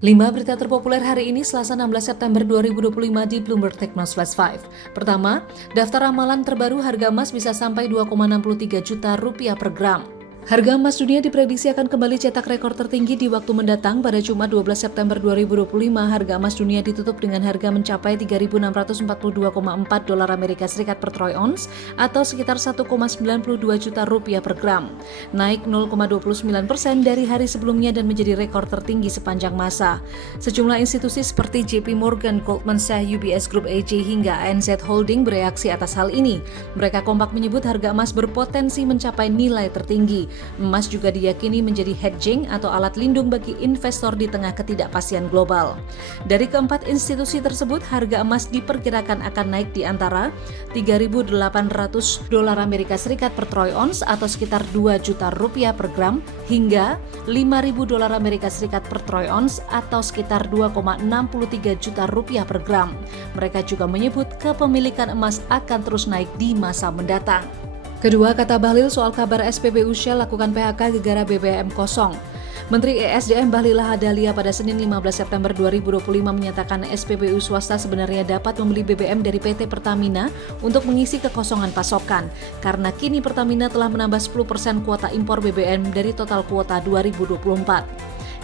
5 berita terpopuler hari ini Selasa 16 September 2025 di Bloomberg Technos Flash 5. Pertama, daftar ramalan terbaru harga emas bisa sampai 2,63 juta rupiah per gram. Harga emas dunia diprediksi akan kembali cetak rekor tertinggi di waktu mendatang. Pada Jumat 12 September 2025, harga emas dunia ditutup dengan harga mencapai 3.642,4 dolar Amerika Serikat per troy ounce atau sekitar 1,92 juta rupiah per gram, naik 0,29% dari hari sebelumnya dan menjadi rekor tertinggi sepanjang masa. Sejumlah institusi seperti JP Morgan, Goldman Sachs, UBS Group AG hingga ANZ Holding bereaksi atas hal ini. Mereka kompak menyebut harga emas berpotensi mencapai nilai tertinggi. Emas juga diyakini menjadi hedging atau alat lindung bagi investor di tengah ketidakpastian global. Dari keempat institusi tersebut, harga emas diperkirakan akan naik di antara 3.800 dolar Amerika Serikat per troy ounce atau sekitar 2 juta rupiah per gram hingga 5.000 dolar Amerika Serikat per troy ounce atau sekitar 2,63 juta rupiah per gram. Mereka juga menyebut kepemilikan emas akan terus naik di masa mendatang. Kedua, kata Bahlil soal kabar SPBU Shell lakukan PHK gegara BBM kosong. Menteri ESDM Bahlil Lahadalia pada Senin 15 September 2025 menyatakan SPBU swasta sebenarnya dapat membeli BBM dari PT Pertamina untuk mengisi kekosongan pasokan, karena kini Pertamina telah menambah 10% kuota impor BBM dari total kuota 2024.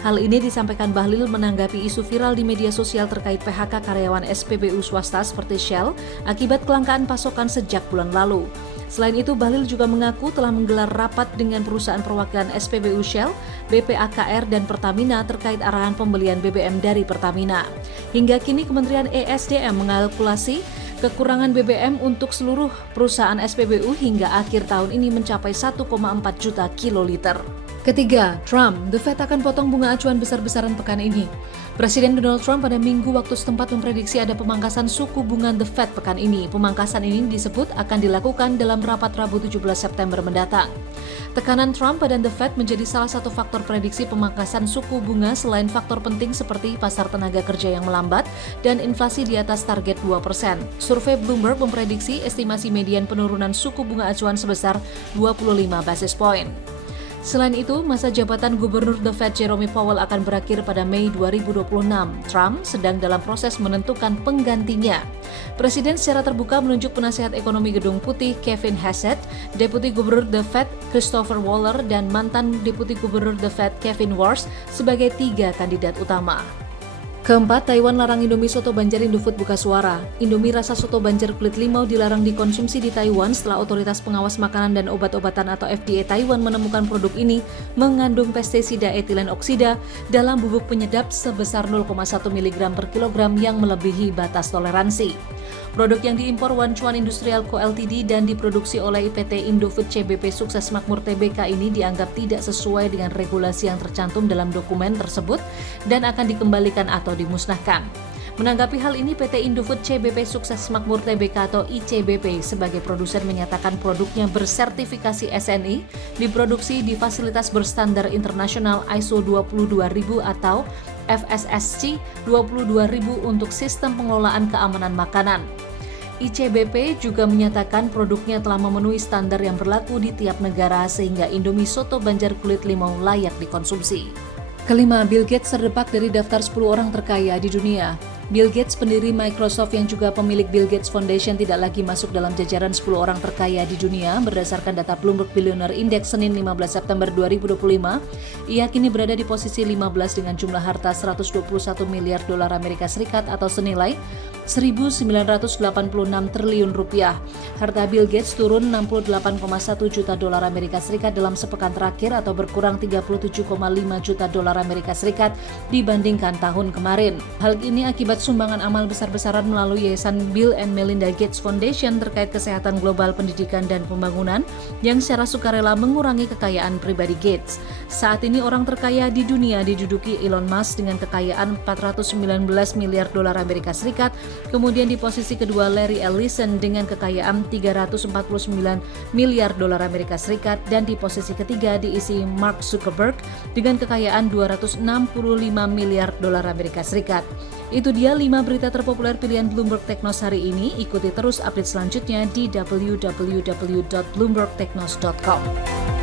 Hal ini disampaikan Bahlil menanggapi isu viral di media sosial terkait PHK karyawan SPBU swasta seperti Shell akibat kelangkaan pasokan sejak bulan lalu. Selain itu, Bahlil juga mengaku telah menggelar rapat dengan perusahaan perwakilan SPBU Shell, BPAKR, dan Pertamina terkait arahan pembelian BBM dari Pertamina. Hingga kini Kementerian ESDM mengalkulasi kekurangan BBM untuk seluruh perusahaan SPBU hingga akhir tahun ini mencapai 1,4 juta kiloliter. Ketiga, Trump, The Fed akan potong bunga acuan besar-besaran pekan ini. Presiden Donald Trump pada minggu waktu setempat memprediksi ada pemangkasan suku bunga The Fed pekan ini. Pemangkasan ini disebut akan dilakukan dalam rapat Rabu 17 September mendatang. Tekanan Trump pada The Fed menjadi salah satu faktor prediksi pemangkasan suku bunga selain faktor penting seperti pasar tenaga kerja yang melambat dan inflasi di atas target 2%. Survei Bloomberg memprediksi estimasi median penurunan suku bunga acuan sebesar 25 basis point. Selain itu, masa jabatan Gubernur The Fed Jerome Powell akan berakhir pada Mei 2026. Trump sedang dalam proses menentukan penggantinya. Presiden secara terbuka menunjuk penasihat ekonomi Gedung Putih Kevin Hassett, Deputi Gubernur The Fed Christopher Waller, dan mantan Deputi Gubernur The Fed Kevin Warsh sebagai 3 kandidat utama. Keempat, Taiwan larang Indomie Soto Banjar Indofood buka suara. Indomie rasa soto banjar kulit limau dilarang dikonsumsi di Taiwan setelah Otoritas Pengawas Makanan dan Obat-obatan atau FDA Taiwan menemukan produk ini mengandung pestisida etilen oksida dalam bubuk penyedap sebesar 0,1 mg per kilogram yang melebihi batas toleransi. Produk yang diimpor Wanchuan Industrial Co Ltd dan diproduksi oleh PT Indofood CBP Sukses Makmur Tbk ini dianggap tidak sesuai dengan regulasi yang tercantum dalam dokumen tersebut dan akan dikembalikan atau dimusnahkan. Menanggapi hal ini, PT Indofood CBP Sukses Makmur Tbk atau ICBP sebagai produsen menyatakan produknya bersertifikasi SNI, diproduksi di fasilitas berstandar internasional ISO 22000 atau FSSC 22000 untuk sistem pengelolaan keamanan makanan. ICBP juga menyatakan produknya telah memenuhi standar yang berlaku di tiap negara sehingga Indomie Soto Banjar kulit limau layak dikonsumsi. Kelima, Bill Gates terdepak dari daftar 10 orang terkaya di dunia. Bill Gates, pendiri Microsoft yang juga pemilik Bill Gates Foundation, tidak lagi masuk dalam jajaran 10 orang terkaya di dunia berdasarkan data Bloomberg Billionaire Index Senin 15 September 2025. Ia kini berada di posisi 15 dengan jumlah harta 121 miliar dolar Amerika Serikat atau senilai 1.986 triliun rupiah. Harta Bill Gates turun 68,1 juta dolar Amerika Serikat dalam sepekan terakhir atau berkurang 37,5 juta dolar Amerika Serikat dibandingkan tahun kemarin. Hal ini akibat sumbangan amal besar-besaran melalui Yayasan Bill and Melinda Gates Foundation terkait kesehatan global, pendidikan, dan pembangunan yang secara sukarela mengurangi kekayaan pribadi Gates. Saat ini orang terkaya di dunia diduduki Elon Musk dengan kekayaan 419 miliar dolar Amerika Serikat, kemudian di posisi kedua Larry Ellison dengan kekayaan 349 miliar dolar Amerika Serikat, dan di posisi ketiga diisi Mark Zuckerberg dengan kekayaan 265 miliar dolar Amerika Serikat. Itu dia 5 berita terpopuler pilihan Bloomberg Technos hari ini. Ikuti terus update selanjutnya di www.bloombergtechnos.com.